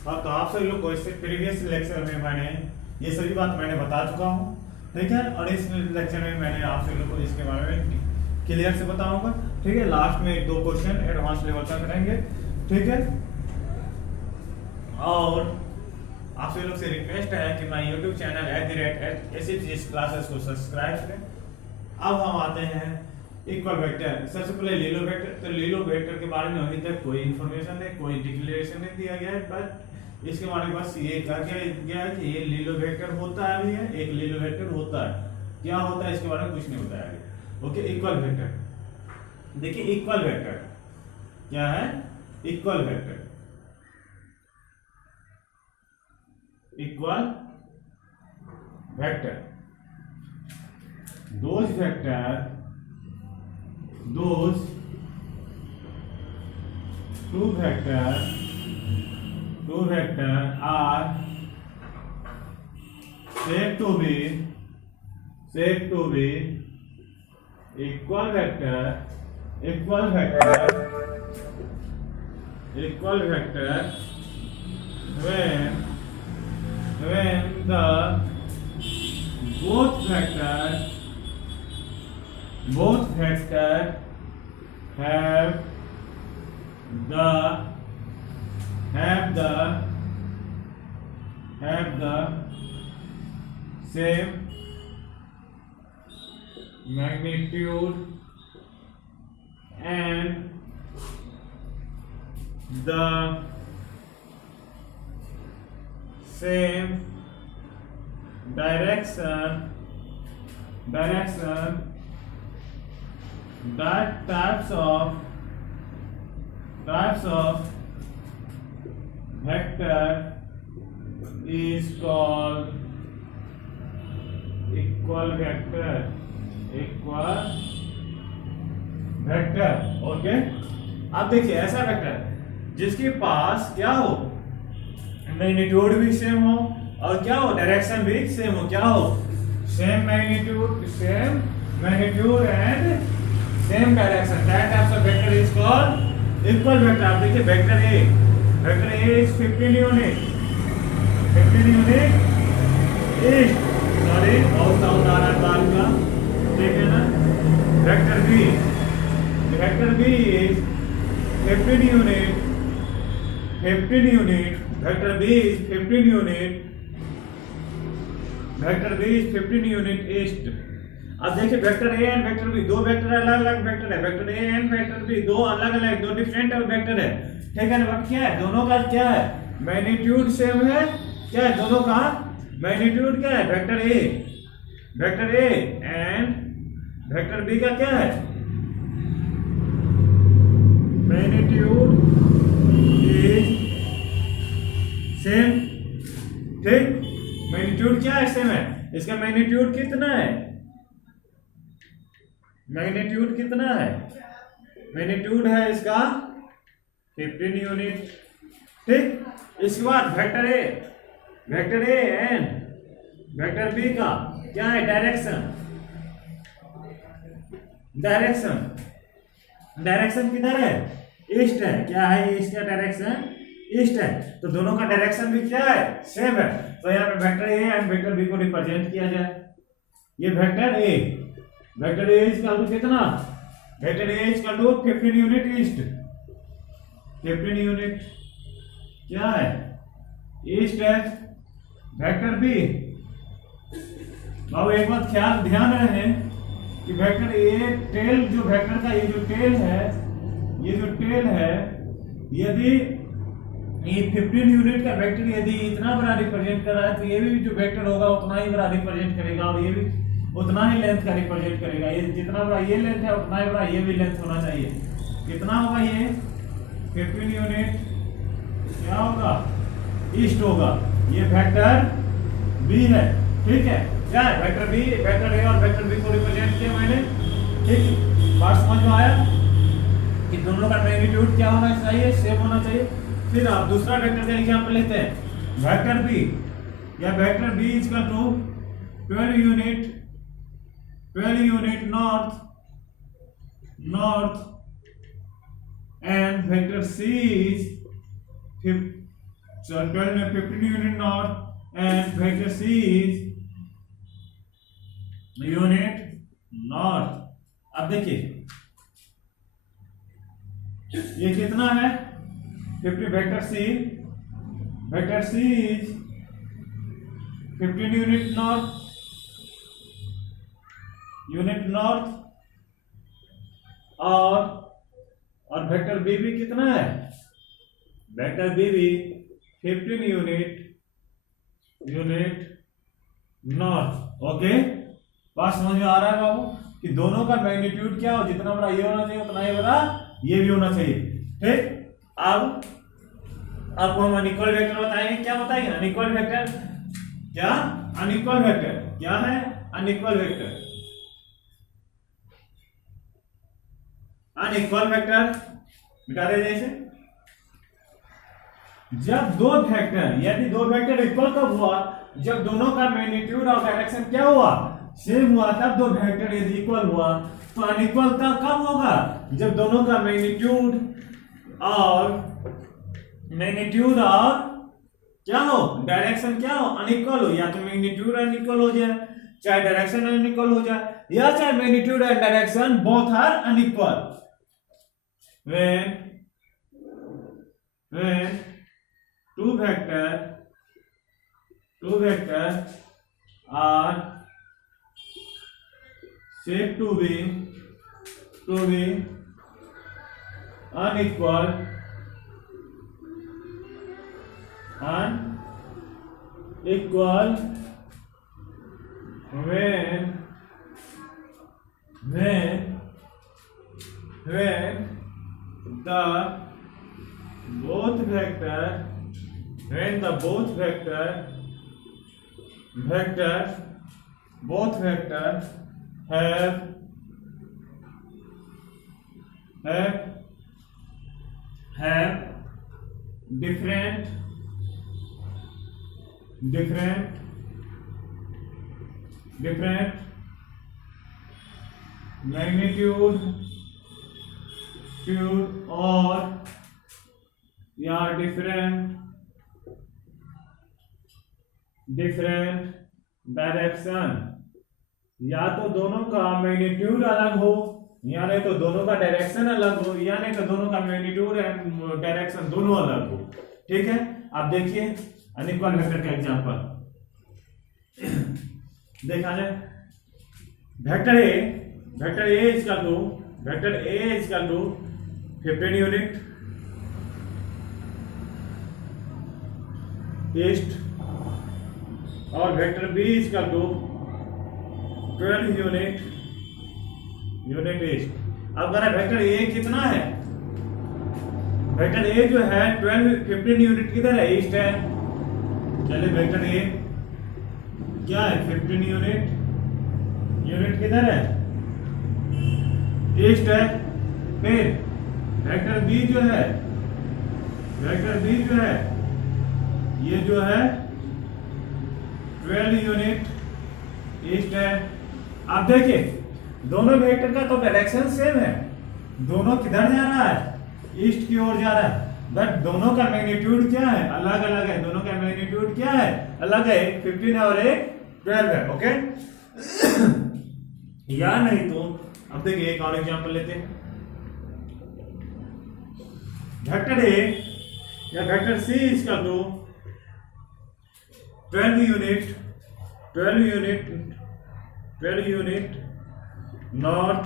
हाँ, तो आप सभी लोग को इससे प्रीवियस लेक्चर में मैंने ये सभी बात मैंने बता चुका हूँ, ठीक है। और इस लेक्चर में मैंने आप सभी लोग को इसके बारे में क्लियर से बताऊंगा, ठीक है। लास्ट में 2 क्वेश्चन एडवांस लेवल का करेंगे, ठीक है। और आप सभी लोग से रिक्वेस्ट है कि मैं यूट्यूब चैनल @SCPS क्लासेस को सब्सक्राइब करें। अब हम आते हैं इक्वल वेक्टर। सबसे पहले लीलो वेक्टर। तो लीलो वेक्टर के बारे में अभी तक कोई इन्फॉर्मेशन नहीं, कोई डिक्लेरेशन नहीं दिया गया है, बट इसके बारे में बस ये कहा गया है कि ये लीलो वेक्टर होता है, अभी है एक लीलो वेक्टर होता है। क्या होता है इसके बारे में कुछ नहीं बताया गया। Okay, equal vector. देखिए इक्वल वेक्टर क्या है। Equal vector, equal vector, those two vector are said to be equal vector when the both vector have the same magnitude and the same direction. That types of vector is called equal vector. Okay. अब देखिए ऐसा vector जिसके पास क्या हो, magnitude भी same हो और क्या हो, डायरेक्शन भी सेम हो। क्या हो, same magnitude and same direction. That types of vector is called equal vector. आप देखिए vector A is 15 unit east, sorry बहुत साउंड आ रहा है बाल का, ठीक है ना। Vector B is 15 unit, vector B is 15 unit east. अब देखिए vector A and vector B, दो वेक्टर अलग अलग वेक्टर है। Vector A and vector B दो अलग अलग, दो डिफरेंट वेक्टर है, ठीक है ना। बट क्या है, दोनों का क्या है, मैग्नीट्यूड सेम है। क्या है, दोनों का मैग्नीट्यूड क्या है, vector A and vector B का क्या है, मैग्नीट्यूड इज सेम, ठीक। मैग्नीट्यूड क्या है, सेम है। इसका मैग्नीट्यूड कितना है, मैग्नीट्यूड है इसका 15 यूनिट, ठीक। इसके बाद vector A and vector B का क्या है, डायरेक्शन किधर है, ईस्ट है। क्या है, इसका डायरेक्शन ईस्ट है, तो दोनों का डायरेक्शन भी क्या है, सेम है। तो यहाँ पे vector A and vector B को रिप्रेजेंट किया जाए। ये vector A is equal to कितना, vector A is equal to 15 unit east, 15 unit क्या है, ईस्ट है। वेक्टर बी, अब एक बात ध्यान रहे कि वेक्टर ए टेल, जो वेक्टर का ये जो टेल है, यदि ये 15 यूनिट का वेक्टर यदि इतना बड़ा रिप्रेजेंट कर रहा है, तो ये भी जो वेक्टर होगा उतना ही बड़ा रिप्रेजेंट करेगा, और ये भी उतना ही लेंथ का रिप्रेजेंट करेगा। ये जितना बड़ा ये लेंथ है उतना ही बड़ा ये भी लेंथ होना चाहिए। कितना होगा, ये 15 यूनिट क्या होगा, ईस्ट होगा। ये वेक्टर बी है, ठीक है। क्या है, वेक्टर बी, वेक्टर ए और वेक्टर बी को रिप्रेजेंट किया मैंने, ठीक। बात समझ में आया कि दोनों का मैग्नीट्यूड क्या होना चाहिए, सेम होना चाहिए। फिर आप दूसरा वेक्टर का एग्जांपल लेते हैं, वेक्टर बी या vector B is equal to 12 unit north and vector C is So 15 unit north and vector C is unit north. अब देखिए ये कितना है 50 vector C is 15 unit north और वेक्टर B भी कितना है वेक्टर B भी 15 यूनिट नॉर्थ. ओके बात समझ में आ रहा है बाबू कि दोनों का मैग्नीट्यूड क्या हो जितना बड़ा ये होना चाहिए उतना ही बड़ा ये भी होना चाहिए. ठीक अब आपको हम अनइक्वल वेक्टर बताएंगे. क्या बताएंगे अनइक्वल वेक्टर. क्या अनइक्वल वेक्टर क्या है अनइक्वल वेक्टर. अनइक्वल वेक्टर मिटा दे जैसे जब दो वेक्टर यदि दो वेक्टर इक्वल कब हुआ जब दोनों का मैग्नीट्यूड और डायरेक्शन क्या हुआ सेम हुआ तब दो वेक्टर यदि इक्वल हुआ. तो अनइक्वल कब होगा जब दोनों का मैग्नीट्यूड और क्या हो डायरेक्शन क्या हो अनइक्वल हो. या तो मैग्नीट्यूड अनइक्वल हो जाए चाहे डायरेक्शन अनइक्वल हो जाए या चाहे magnitude and direction both are unequal. when two vector are said to be unequal when the both vector have different magnitude और या डिफरेंट डायरेक्शन. या तो दोनों का मैग्नीट्यूड अलग हो या नहीं तो दोनों का डायरेक्शन अलग हो या नहीं तो दोनों का मैग्नीट्यूड एंड डायरेक्शन दोनों अलग हो. ठीक है अब देखिए अनइक्वल वेक्टर का एग्जांपल देखा जाए. Vector A equal to 15 unit east और vector B equal to 12 unit east. अब अगर वेक्टर ए कितना है वेक्टर ए जो है 15 यूनिट किधर है ईस्ट है. चलिए वेक्टर ए क्या है 15 यूनिट किधर है ईस्ट है. फिर वेक्टर बी जो है ये जो है 12 यूनिट ईस्ट है. आप देखिए दोनों वेक्टर का तो डायरेक्शन सेम है दोनों किधर जा रहा है ईस्ट की ओर जा रहा है बट दोनों का मैग्नीट्यूड क्या है अलग अलग है. दोनों का मैग्नीट्यूड क्या है अलग है 15 है और एक 12 है. ओके या नहीं तो अब देखिए एक और एग्जांपल लेते हैं. वेक्टर ए या vector C equal to 12 unit north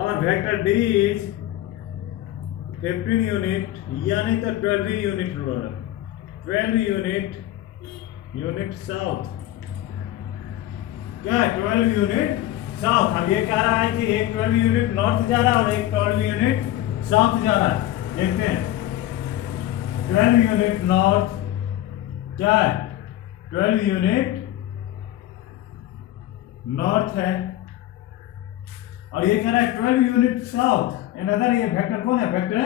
और वेक्टर डी इज 15 यूनिट या नहीं तो 12 यूनिट साउथ. क्या है 12 यूनिट साउथ. अब ये कह रहा है कि एक 12 यूनिट नॉर्थ जा रहा है और एक 12 यूनिट साउथ जा रहा है. देखते हैं 12 यूनिट नॉर्थ क्या है 12 यूनिट नॉर्थ है और ये कह रहा है 12 यूनिट साउथ. अनदर ये वेक्टर कौन है वेक्टर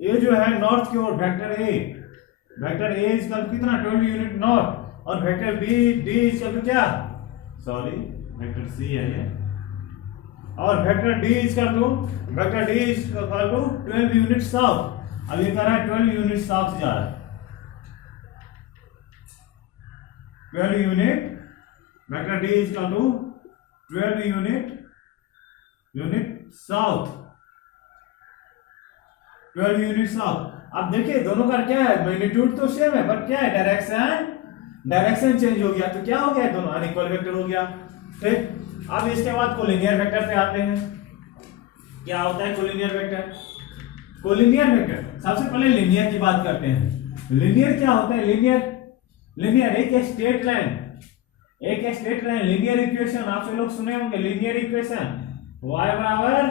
ए जो है नॉर्थ की ओर वेक्टर ए इसका कितना 12 यूनिट नॉर्थ और वेक्टर बी डी इसका क्या सॉरी वेक्टर सी है ये और vector D equal to 12 unit south. अब ये कह रहा है 12 यूनिट साउथ जा रहा है, 12 unit, vector D is equal to 12 unit south, 12 unit south. अब देखिए दोनों का क्या है, मैग्नीट्यूड तो सेम है बट क्या है, डायरेक्शन चेंज हो गया, तो क्या हो गया, दोनों अनइक्वल वेक्टर हो गया। ठीक, अब इसके बाद कोलिनियर वेक्टर पे आते हैं। क्या होता है कोलिनियर वेक्टर? कोलिनियर वेक्टर, सबसे पहले लिनियर की बात करते हैं। लिनियर क्या होता है? लिनियर एक स्ट्रेट लाइन, लिनियर इक्वेशन आप लोग सुने होंगे, लिनियर इक्वेशन y बराबर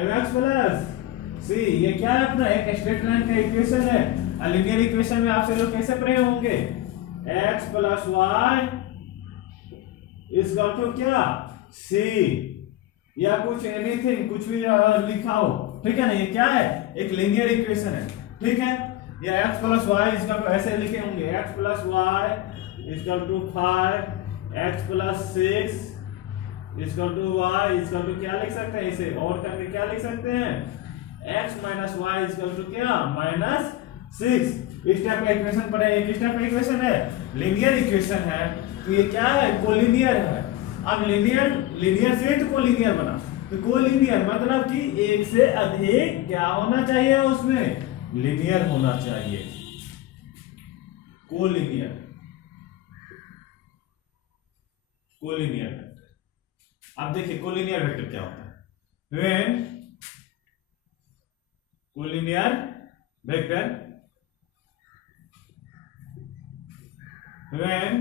mx प्लस c, ये क्या है अपना एक स्ट्रेट लाइन का इक्वेशन है। और लिनियर इक्वेशन में आप लोग कैसे पढ़े होंगे, x plus Y is equal to क्या, c, या कुछ एनीथिंग, कुछ भी लिखा हो, ठीक है ना। ये क्या है, एक लिनियर इक्वेशन है, ठीक है। या x plus Y is equal to, ऐसे लिखे होंगे x plus Y is equal to 5, x plus 6 is equal to y is equal to क्या लिख सकते हैं, इसे और करके क्या लिख सकते हैं, x minus Y is equal to क्या, -6। इस टाइप का इक्वेशन पढ़े, एक इस टाइप का इक्वेशन है, लिनियर इक्वेशन है, तो ये क्या है, कोलिनियर है। अब लिनियर से तो कोलिनियर बना, तो कोलिनियर मतलब कि एक से अधिक क्या होना चाहिए, उसमें लिनियर होना चाहिए, कोलिनियर वेक्टर। अब देखिए कोलिनियर वेक्टर क्या होता है, when collinear vector, when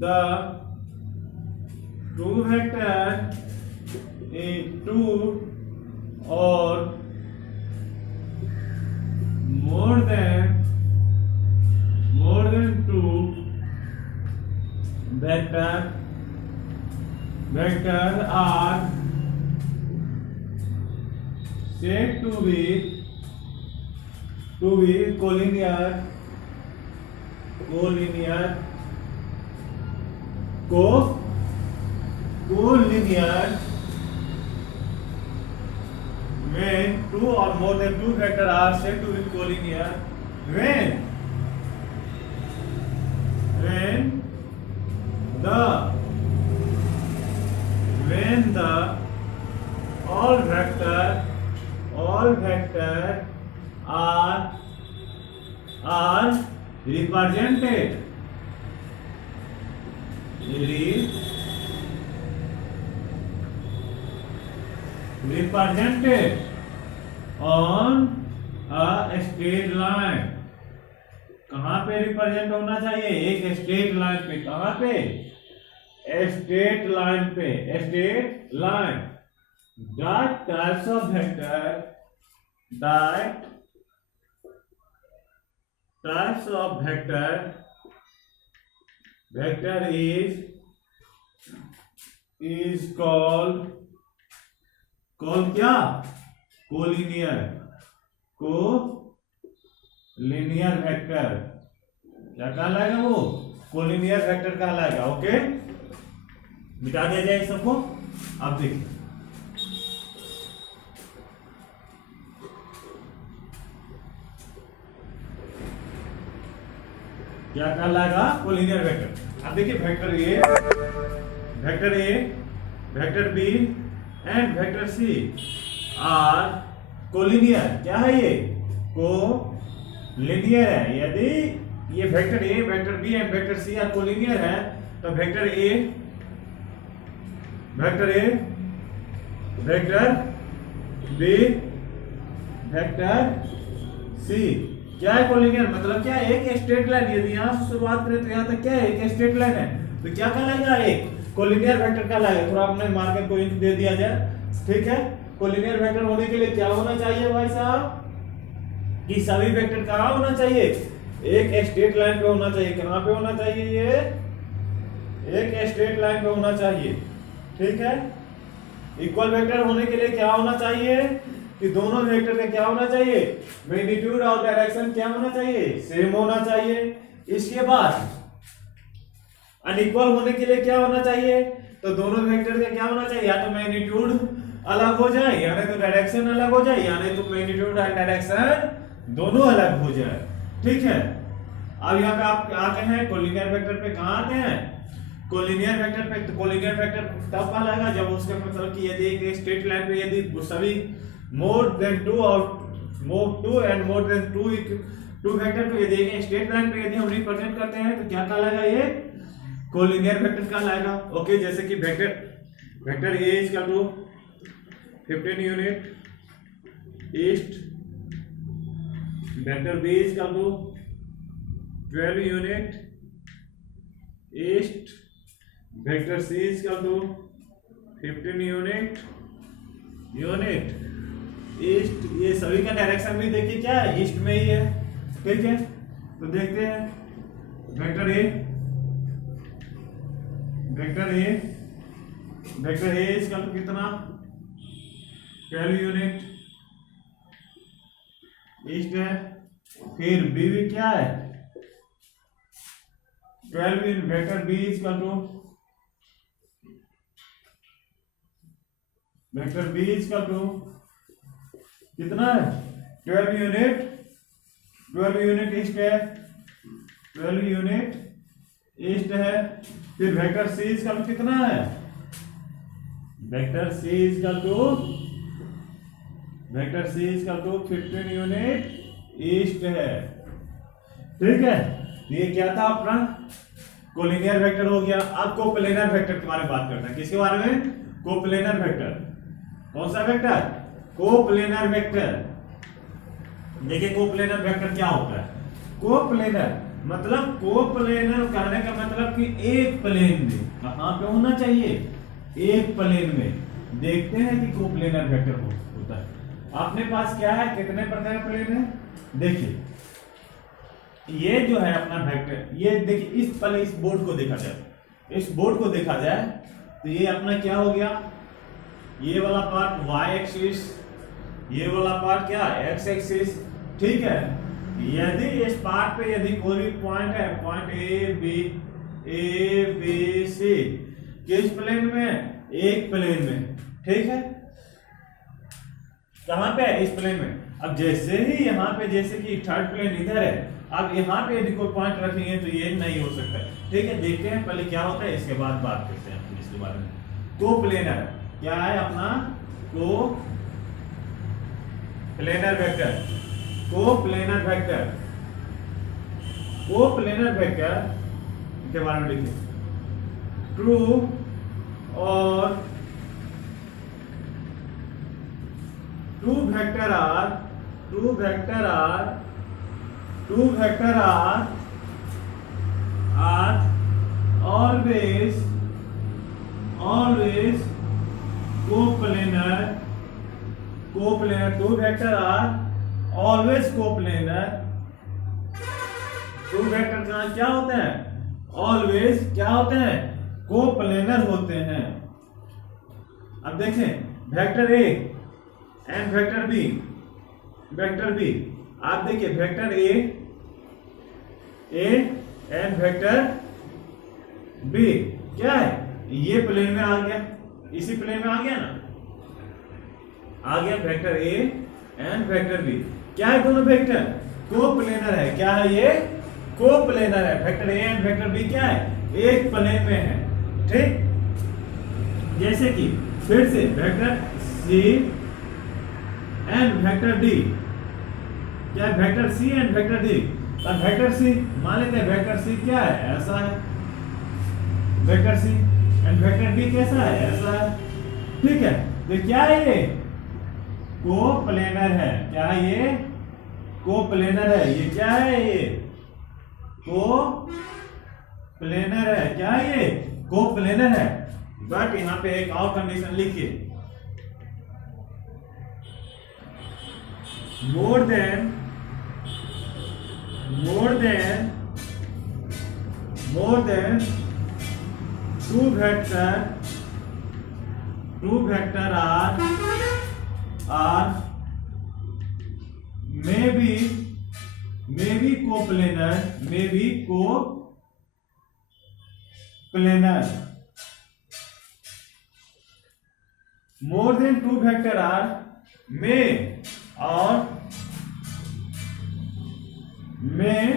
the two vector in two or more than two vector are said to be collinear when two or more than two vector are said to be collinear when the all vector are represented on a straight line। कहां पे represent होना चाहिए, एक straight line पे, कहां पे, straight line पे, straight line. that types of vector is called क्या, कोलिनियर वेक्टर। क्या कहलाएगा वो, कोलिनियर वेक्टर कहलाएगा। ओके, मिटा दिया जाए सबको। अब देखिए क्या कहलाएगा, कोलिनियर वेक्टर। अब देखिए vector A, vector B and vector C are collinear. क्या है ये, कोलिनियर है। यदि ये vector A, vector B and vector C are collinear है, तो vector A, vector B, vector C क्या है, कोलिनियर। मतलब क्या है, एक स्ट्रेट लाइन। यदि यहां से शुरुआत करें तो यहां तक क्या है, एक स्ट्रेट लाइन है, तो क्या कहलाएगा, एक कोलिनियर वेक्टर कहलाएगा। थोड़ा अपने मार्कर को इंच दे दिया जाए, ठीक है। कोलिनियर वेक्टर होने के लिए क्या होना चाहिए भाई साहब, कि सभी वेक्टर कहां होना चाहिए, एक स्ट्रेट लाइन पे होना चाहिए। कहां पे होना चाहिए, ये एक स्ट्रेट लाइन पे होना चाहिए, ठीक है। इक्वल वेक्टर होने के लिए क्या होना चाहिए, कि दोनों वेक्टर का क्या होना चाहिए, मैग्नीट्यूड और डायरेक्शन क्या होना चाहिए, सेम होना चाहिए। इसके बाद अनइक्वल होने के लिए क्या होना चाहिए, तो दोनों वेक्टर का क्या होना चाहिए, या तो मैग्नीट्यूड अलग हो जाए, यानी तो डायरेक्शन अलग हो जाए, यानी तो मैग्नीट्यूड और डायरेक्शन दोनों अलग हो जाए। ठीक है, अब यहाँ पे आप आते हैं कोलिनियर वेक्टर पे। कहाँ आते हैं? कोलिनियर वेक्टर पे। तो कोलिनियर वेक्टर तब कहलाएगा जब उसका मतलब कि यदि एक स्ट्रेट लाइन पे यदि सभी मोर देन टू और मोर देन टू वेक्टर को यदि एक स्ट्रेट लाइन पे यदि हम रिप्रेजेंट करते हैं तो क्या कहलाएगा? ये कोलिनियर वेक्टर कहलाएगा। ओके, जैसे कि vector A is equal to 15 unit east, vector B is equal to 12 unit east, vector C is equal to 15 unit east. ये सभी का डायरेक्शन भी देखिए क्या है? ईस्ट में ही है। ठीक है, तो देखते हैं vector A is equal to कितना? 12 यूनिट ईस्ट है। फिर बी भी क्या है? 12 unit. Vector B is equal to कितना है? 12 यूनिट ईस्ट है। 12 यूनिट ईस्ट है। फिर vector C is equal to कितना है? Vector C is equal to 15 unit east है। ठीक है, ये क्या था अपना कोलिनियर वेक्टर हो गया। अब कोप्लेनर वेक्टर के बारे में बात करते हैं। किसके बारे में? Coplanar vector. कौन सा वेक्टर? Coplanar vector. देखिए कोप्लेनर वेक्टर क्या होता है? कोप्लेनर मतलब कोप्लेनर कहने का मतलब कि एक प्लेन में, कहां पे होना चाहिए? एक प्लेन में। देखते हैं कि कोप्लेनर वेक्टर होता है। आपने पास क्या है? कितने प्रकार का प्लेन है? देखिए ये जो है अपना वेक्टर, ये देखिए इस बोर्ड को देखा जाए, तो ये अपना क्या हो गया? ये वाला पार्ट y एक्सिस, ये वाला पार्ट क्या? x axis. ठीक है, यदि इस पार्ट पे यदि कोई भी पॉइंट है, पॉइंट ए बी सी, किस प्लेन में? एक प्लेन में। ठीक है, कहां पे? इस प्लेन में। अब जैसे ही यहाँ पे जैसे कि थर्ड प्लेन इधर है, अब यहाँ पे यदि कोई पॉइंट रखेंगे तो ये नहीं हो सकता। ठीक है, देखते हैं पहले क्या होता है, इसके बाद बात करते हैं इसके बारे में। कोप्लेनर क्या है अपना? कोप्लेनर वेक्टर के बारे में लिखिए। ट्रू और two vector are always coplanar. Two vector are always coplanar. Two vector क्या होते हैं? ऑलवेज क्या होते हैं? कोप्लेनर होते हैं। अब देखें vector A and vector B, आप देखिए vector A and vector B क्या है? ये प्लेन में आ गया, इसी प्लेन में आ गया ना, आ गया vector A and vector B. क्या है? दोनों वेक्टर कोप्लेनर है। क्या है? ये कोप्लेनर है। Vector A and vector B क्या है? एक प्लेन में है। ठीक, जैसे कि फिर से vector C and vector D, क्या है? Vector C and vector D. और वेक्टर सी मान लेते हैं, वेक्टर सी क्या है? ऐसा है। Vector C and vector B कैसा है? ऐसा है। ठीक है, तो क्या है? ये कोप्लेनर है। क्या है? ये कोप्लेनर है। ये क्या है? ये कोप्लेनर है। क्या है? ये कोप्लेनर है। बट यहां पे एक और कंडीशन लिखिए, more than two vector are may be coplanar, more than two vector are may or may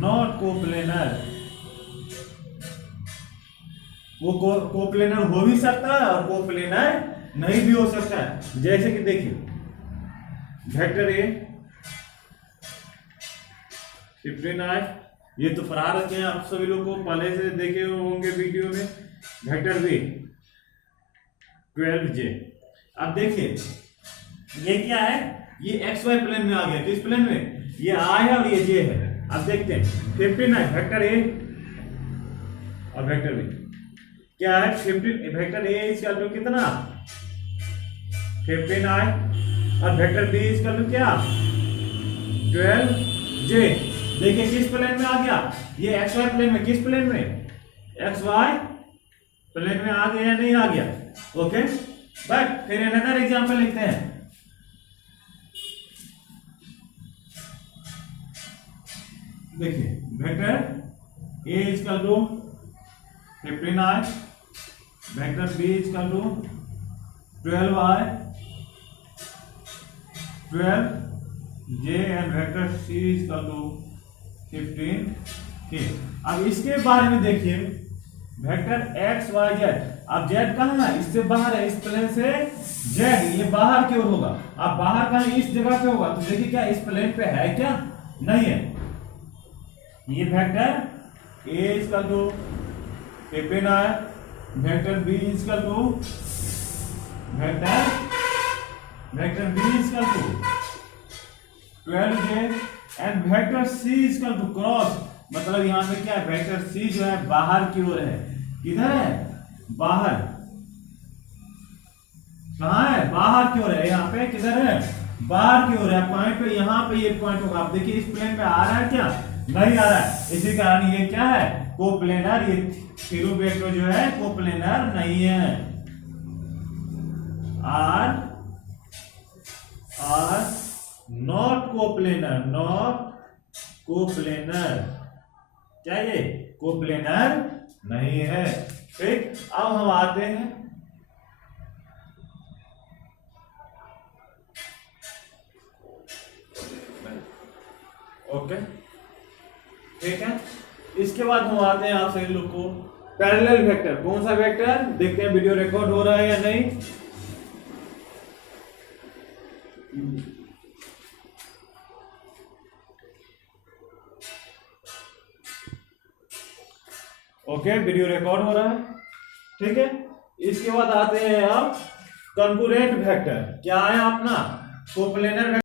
not coplanar। वो कोप्लेनर हो भी सकता है और कोप्लेनर नहीं भी हो सकता है। जैसे कि देखिए वेक्टर ए 15i, ये तो पढ़ा रखे हैं आप सभी लोग को, पहले से देखे होंगे वीडियो में। Vector B 12j। अब देखिए ये क्या है, ये एक्स वाई प्लेन में आ गया। किस प्लेन में? ये आई है और ये जे है। अब देखते हैं 15i वेक्टर ए और वेक्टर बी क्या है। 15 वेक्टर ए इसका तो कितना 15i और वेक्टर बी इसका तो क्या 12j। देखिए किस प्लेन में आ गया, ये एक्स वाई प्लेन में। किस प्लेन में? एक्स वाई प्लेन में आ गया या नहीं आ गया? ओके, बट फिर अनदर एग्जांपल लिखते हैं। देखिए vector A equal to 15i, vector B equal to 12i 12j and vector C equal to 15k। अब इसके बारे में देखिए वेक्टर एक्स वाई जेड। अब जेड कहाँ है? इससे बाहर है, इस प्लेन से जेड ये बाहर की ओर होगा। अब बाहर कहाँ? इस जगह पे होगा। तो देखिए क्या इस प्लेन पे है क्या? नहीं है। ये vector A equal to 15i, vector B equal to vector B equal to 12j and vector C equal to cross. मतलब यहां पे क्या है, वेक्टर सी जो है बाहर की ओर है। किधर है? बाहर। कहां है? बाहर की ओर है। यहाँ पे किधर है? बाहर की ओर है। पॉइंट पे यहाँ पे ये पॉइंट होगा। आप देखिए इस प्लेन पे आ रहा है क्या? नहीं आ रहा है। इसी कारण ये क्या है? कोप्लेनर। ये थीरो वेक्टर जो है कोप्लेनर नहीं है। Are not coplanar, not coplanar. क्या ये कोप्लेनर नहीं है? ठीक, अब हम आते हैं ओके, ठीक है। इसके बाद हम आते हैं आप सभी लोग को पैरेलल वेक्टर। कौन सा वेक्टर? देखते हैं वीडियो रिकॉर्ड हो रहा है या नहीं। ओके, वीडियो रिकॉर्ड हो रहा है, ठीक है। इसके बाद आते हैं अब कंकरेंट वेक्टर। क्या है अपना? कोप्लेनर